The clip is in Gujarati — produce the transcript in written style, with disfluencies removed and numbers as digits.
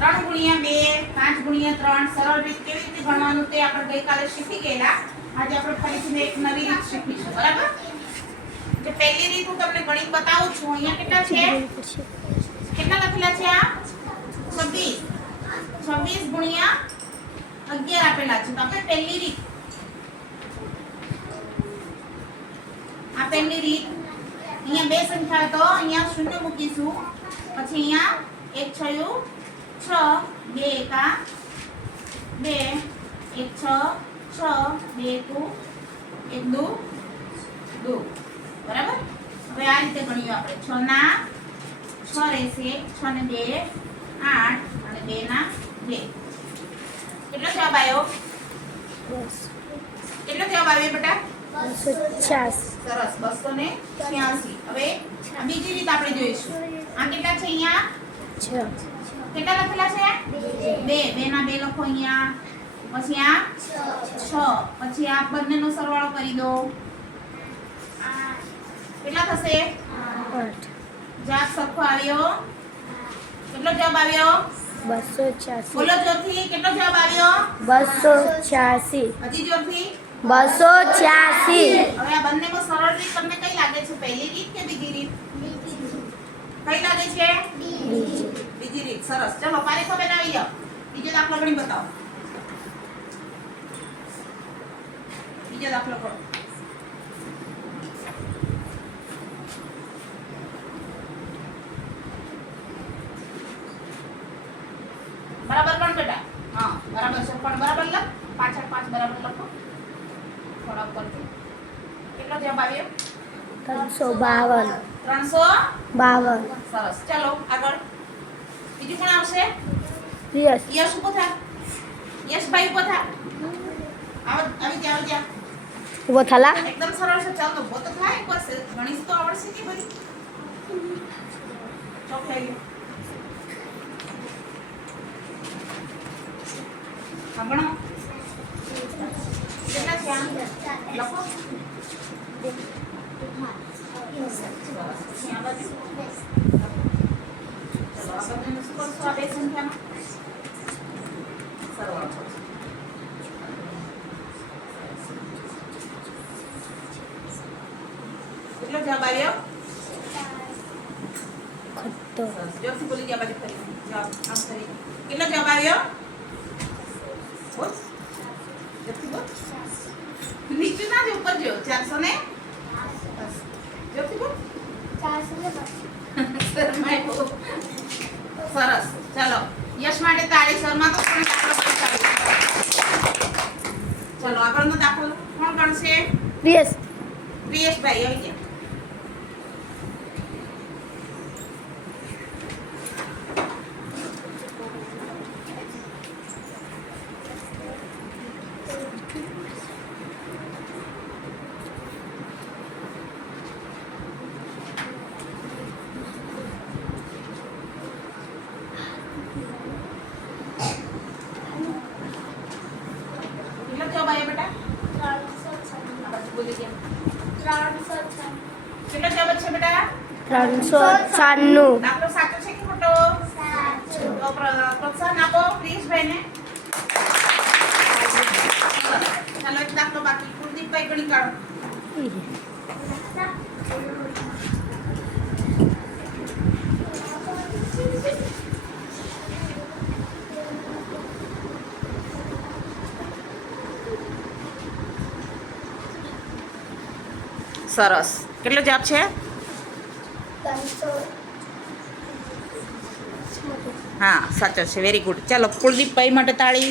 3 ગુણ્યા 2 5 ગુણ્યા 3 સરળ રીત કેવી રીતે ગણવાનું તે આપણે ગઈકાલે શીખી ગયેલા. આજે આપણે ફરીથી એક નવી રીત શીખીશું. બરાબર? જે પહેલી રીત હું તમને ગણિત બતાવું છું. અહીંયા કેટલા છે? કેટલા લખેલા છે? આ 26 ગુણ્યા 11 આપેલા છે. તો આપણે પહેલી રીત, આ પહેલી રીત, અહીંયા બે સંખ્યા તો અહીંયા શૂન્ય મૂકીશું. પછી અહીંયા 1 6 2 એકા 2 1 6 2 2 1 2 2. બરાબર? હવે આ રીતે ગણીએ આપણે. 6 ના 6 રહેશે, 6 ને 2 8 અને 2 ના 2. કેટલો જવાબ આવ્યો? કેટલો જવાબ આવ્યો બેટા? 286. સરસ, 286. હવે આ બીજી રીત આપણે જોઈશું. આ કેટલા છે? અહીંયા 6. કેટલા લખેલા છે? 2 ના 2 લખો અહીંયા. પછી આ 6. પછી આ બંનેનો સરવાળો કરી દો. કેટલા થશે? 8. જવાબ સરખો આવ્યો. કેટલો જવાબ આવ્યો? 286. બોલો જોરથી. કેટલો જવાબ આવ્યો? 286. હજી જોરથી. 286. હવે આ બંનેમાં સરળ રીત તમને કઈ લાગે છે? પહેલી રીત કે બીજી રીત? કઈ લાગે છે? બીજી રીત. સરસ. ચલો પારેખો બનાવી જાઓ. બીજો દાખલો ગણી બતાવો. બીજો દાખલો કરો. બરાબર પણ બેટા? હા બરાબર છે. પણ બરાબર લખ. પાછળ 5 બરાબર લખો. થોડા ઉપરથી. કેટલો જવાબ આવ્યો? 352. 352. સરસ. ચાલો આગળ. બીજું કોણ આવશે? યસ. યશ ઉભો થા. યશભાઈ ઉભો થા. આવી ત્યાં. ઉભો થાલા. એકદમ સરળ છે. ચાલો ઉભો તો થાય. બસ ગણિત તો આવડશે કે બધી? ચોક થઈ ગયું. ગણો. કેટલા છે? લખો. અહીંયા બાજુ. ચલો આ બધાને શું કરશું? આ બે સંખ્યાનો સરવાળો કરશું. કેટલો જવાબ આવ્યો? ખટ્ટો. જોરથી બોલી ગયા. બાજુ ફરી જવાબ આમ કરી. કેટલો જવાબ આવ્યો? બોલ. જોરથી બોલ. નીચે ના જ ઉપર જો. 400 ને જોરથી બોલ. 400 સરસ. ચાલો યશ માટે તાળી. શર્મા તો પણ ચલો આગળનો દાખલો કોણ ગણશે? યસ. પ્રિયેશભાઈ આવી ગયા. કેટલો જવાબ આવ્યો બેટા? બોલી ગયા. કેટલો જવાબ છે બેટા? 396. દાખલો સાચો છે કે ખોટો? તો પ્રોત્સાહન આપો પ્રિયેશભાઈને. ચાલો એક દાખલો બાકી. કુલદીપભાઈ ગણી કાઢો. સરસ. કેટલો જવાબ છે? હા સાચો છે. Very good. ચાલો કુલદીપભાઈ માટે તાળી.